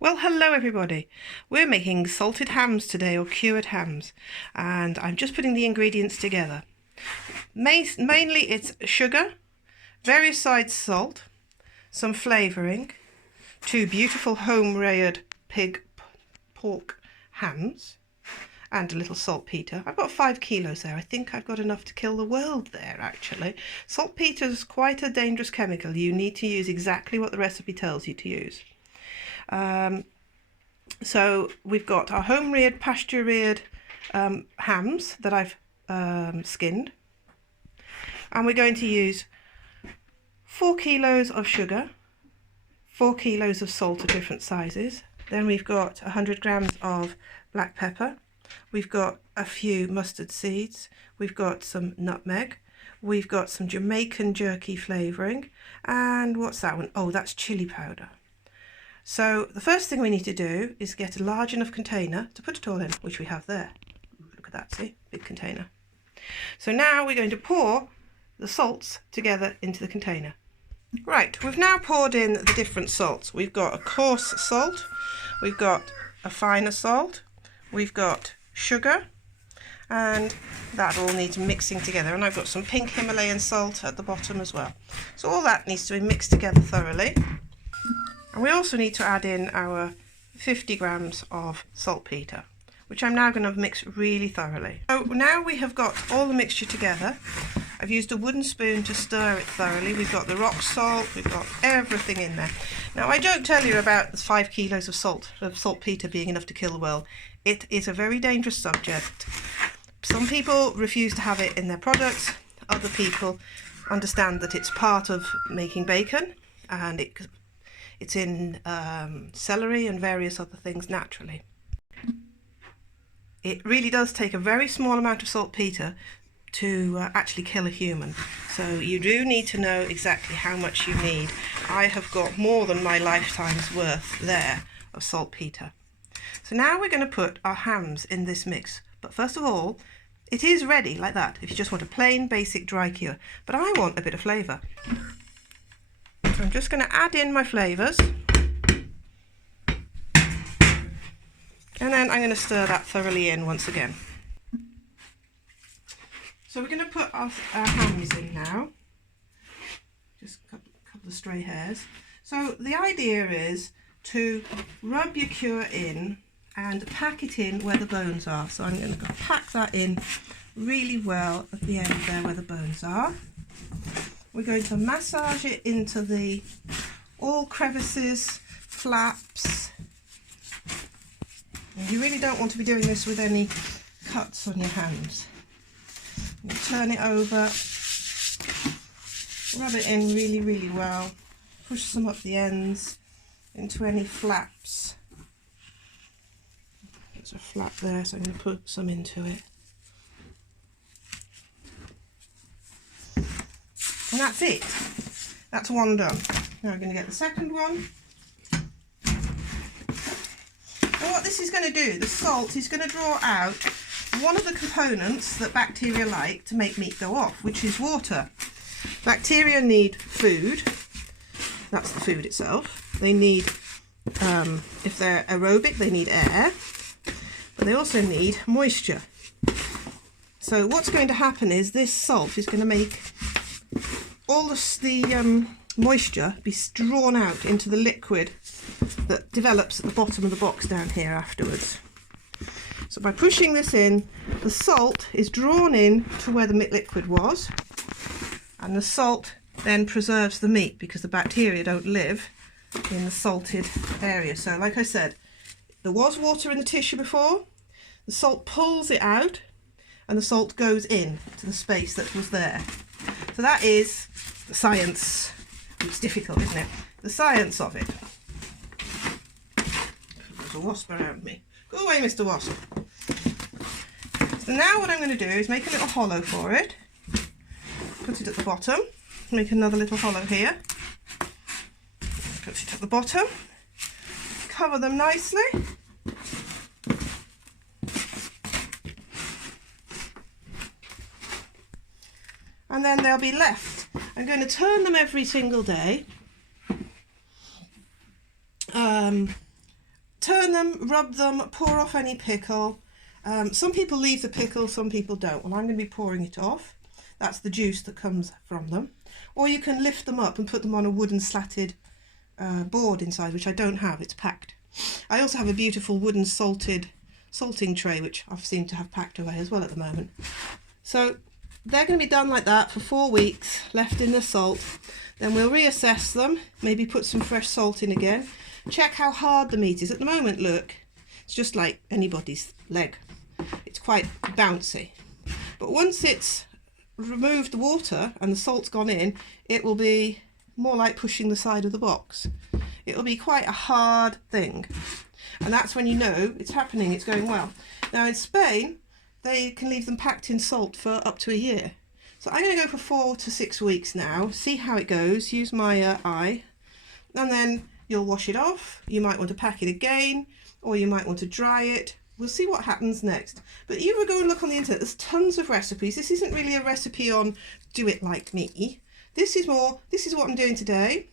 Well, hello everybody. We're making salted hams today, or cured hams, and I'm just putting the ingredients together. Mainly it's sugar, various size salt, some flavouring, two beautiful home-reared pork hams, and a little saltpetre. I've got 5 kilos there. I think I've got enough to kill the world there, actually. Saltpetre is quite a dangerous chemical. You need to use exactly what the recipe tells you to use. So we've got our home-reared, pasture-reared hams that I've skinned, and we're going to use 4 kilos of sugar, 4 kilos of salt of different sizes. Then we've got 100 grams of black pepper. We've got a few mustard seeds. We've got some nutmeg. We've got some Jamaican jerky flavouring. And what's that one? Oh, that's chili powder. So the first thing we need to do is get a large enough container to put it all in, which we have there. Look at that, see? Big container. So now we're going to pour the salts together into the container. Right, we've now poured in the different salts. We've got a coarse salt, we've got a finer salt, we've got sugar, and that all needs mixing together. And I've got some pink Himalayan salt at the bottom as well. So all that needs to be mixed together thoroughly. And we also need to add in our 50 grams of saltpetre, which I'm now going to mix really thoroughly. So now we have got all the mixture together. I've used a wooden spoon to stir it thoroughly. We've got the rock salt, we've got everything in there. Now I don't tell you about the 5 kilos of saltpetre being enough to kill the world. It is a very dangerous subject. Some people refuse to have it in their products. Other people understand that it's part of making bacon, and it's in celery and various other things naturally. It really does take a very small amount of saltpetre to actually kill a human. So you do need to know exactly how much you need. I have got more than my lifetime's worth there of saltpetre. So now we're going to put our hams in this mix. But first of all, it is ready like that if you just want a plain basic dry cure. But I want a bit of flavour. So I'm just going to add in my flavours, and then I'm going to stir that thoroughly in once again. So we're going to put our hams in now, just a couple of stray hairs. So the idea is to rub your cure in and pack it in where the bones are. So I'm going to pack that in really well at the end there where the bones are. We're going to massage it into all crevices, flaps. And you really don't want to be doing this with any cuts on your hands. You turn it over, rub it in really, really well, push some up the ends into any flaps. There's a flap there, so I'm going to put some into it. And that's it. That's one done. Now we're going to get the second one. And what this is going to do, the salt is going to draw out one of the components that bacteria like to make meat go off, which is water. Bacteria need food. That's the food itself. They need, if they're aerobic, they need air, but they also need moisture. So what's going to happen is this salt is going to make all the moisture be drawn out into the liquid that develops at the bottom of the box down here afterwards. So by pushing this in, the salt is drawn in to where the liquid was, and the salt then preserves the meat because the bacteria don't live in the salted area. So like I said, there was water in the tissue before, the salt pulls it out, and the salt goes in to the space that was there. So that is the science. It's difficult, isn't it? The science of it. There's a wasp around me. Go away, Mr. Wasp. So now what I'm going to do is make a little hollow for it. Put it at the bottom. Make another little hollow here. Put it at the bottom. Cover them nicely. And then they'll be left. I'm going to turn them every single day. turn them, rub them, pour off any pickle. Some people leave the pickle, some people don't. Well, I'm going to be pouring it off. That's the juice that comes from them. Or you can lift them up and put them on a wooden slatted board inside, which I don't have, it's packed. I also have a beautiful wooden salting tray, which I've seemed to have packed away as well at the moment. So they're going to be done like that for 4 weeks, left in the salt. Then we'll reassess them, maybe put some fresh salt in again. Check how hard the meat is. At the moment, look, it's just like anybody's leg. It's quite bouncy. But once it's removed the water and the salt's gone in, it will be more like pushing the side of the box. It'll be quite a hard thing. And that's when you know it's happening, it's going well. Now in Spain, they can leave them packed in salt for up to a year. So I'm going to go for 4 to 6 weeks now, see how it goes, use my eye, and then you'll wash it off. You might want to pack it again, or you might want to dry it. We'll see what happens next. But you go and look on the internet, there's tons of recipes. This isn't really a recipe on do it like me. This is what I'm doing today.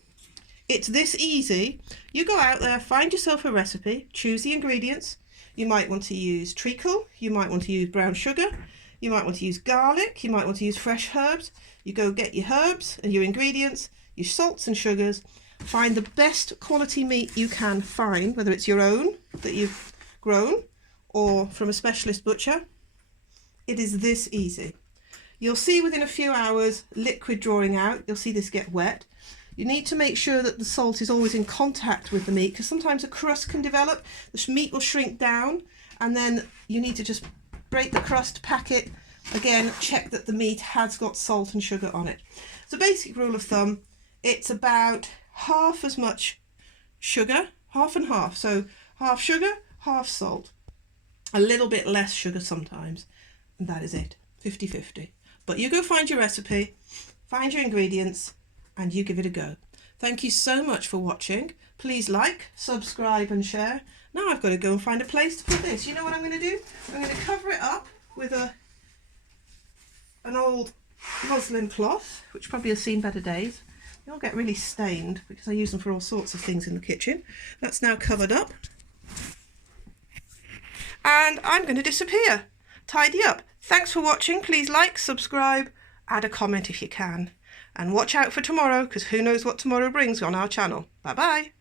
It's this easy. You go out there, find yourself a recipe, choose the ingredients. You might want to use treacle, you might want to use brown sugar, you might want to use garlic, you might want to use fresh herbs. You go get your herbs and your ingredients, your salts and sugars. Find the best quality meat you can find, whether it's your own that you've grown or from a specialist butcher. It is this easy. You'll see within a few hours liquid drawing out. You'll see this get wet. You need to make sure that the salt is always in contact with the meat, because sometimes a crust can develop, the meat will shrink down, and then you need to just break the crust, pack it, again check that the meat has got salt and sugar on it. So basic rule of thumb, it's about half as much sugar, half and half, so half sugar, half salt. A little bit less sugar sometimes, and that is it, 50-50. But you go find your recipe, find your ingredients, and you give it a go. Thank you so much for watching. Please like, subscribe and share. Now I've got to go and find a place to put this. You know what I'm going to do? I'm going to cover it up with an old muslin cloth, which probably has seen better days. They'll get really stained because I use them for all sorts of things in the kitchen. That's now covered up. And I'm going to disappear, tidy up. Thanks for watching. Please like, subscribe, add a comment if you can. And watch out for tomorrow, because who knows what tomorrow brings on our channel. Bye bye.